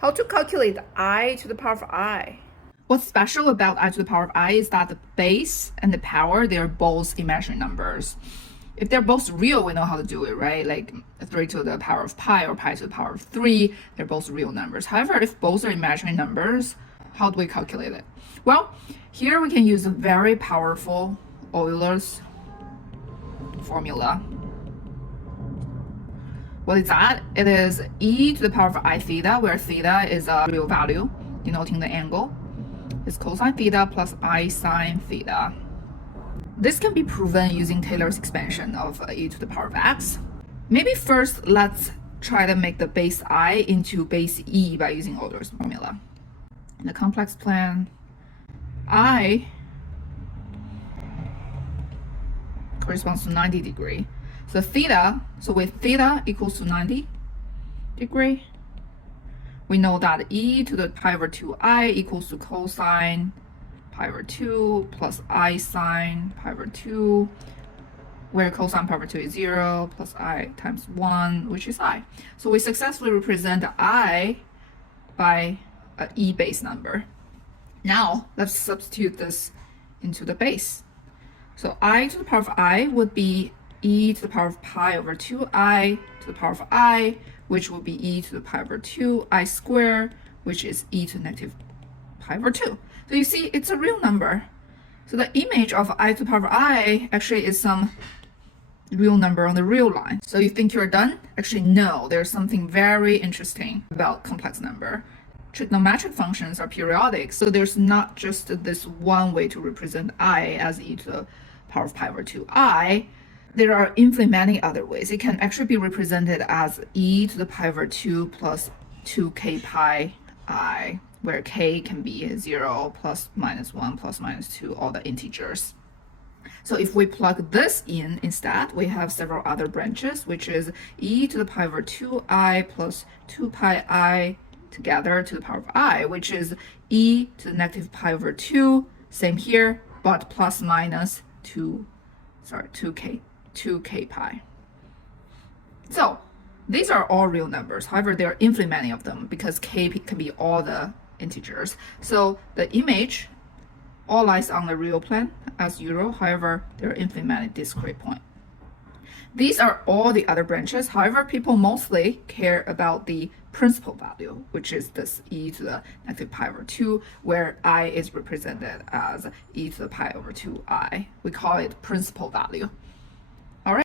How to calculate I to the power of I? What's special about I to the power of I is that the base and the power, they're both imaginary numbers. If they're both real, we know how to do it, right? Like 3 to the power of pi or pi to the power of 3, they're both real numbers. However, if both are imaginary numbers, how do we calculate it? Well, here we can use a very powerful Euler's formula. What is that? It is e to the power of I theta, where theta is a real value denoting the angle. It's cosine theta plus I sine theta. This can be proven using Taylor's expansion of e to the power of x. Maybe first let's try to make the base I into base e by using Euler's formula. In the complex plan, I corresponds to 90 degree. So theta, so with theta equals to 90 degree, we know that e to the pi over 2i equals to cosine pi over 2 plus I sine pi over 2, where cosine pi over 2 is 0 plus I times 1, which is I. So we successfully represent I by an e base number. Now let's substitute this into the base. So I to the power of I would be e to the power of pi over 2i to the power of I, which will be e to the pi over 2i squared, which is e to the negative pi over 2. So you see, it's a real number. So the image of I to the power of I actually is some real number on the real line. So you think you're done? Actually, no. There's something very interesting about complex number. Trigonometric functions are periodic, so there's not just this one way to represent I as e to the power of pi over 2i. There are infinitely many other ways. It can actually be represented as e to the pi over 2 plus 2k pi I, where k can be 0, plus minus 1, plus minus 2, all the integers. So if we plug this in instead, we have several other branches, which is e to the pi over 2i plus 2 pi I together to the power of I, which is e to the negative pi over 2, same here, but plus minus 2k pi. So these are all real numbers. However, there are infinitely many of them because k can be all the integers. So the image all lies on the real plane as usual. However, there are infinitely many discrete points. These are all the other branches. However, people mostly care about the principal value, which is this e to the negative pi over 2, where I is represented as e to the pi over 2i. We call it principal value.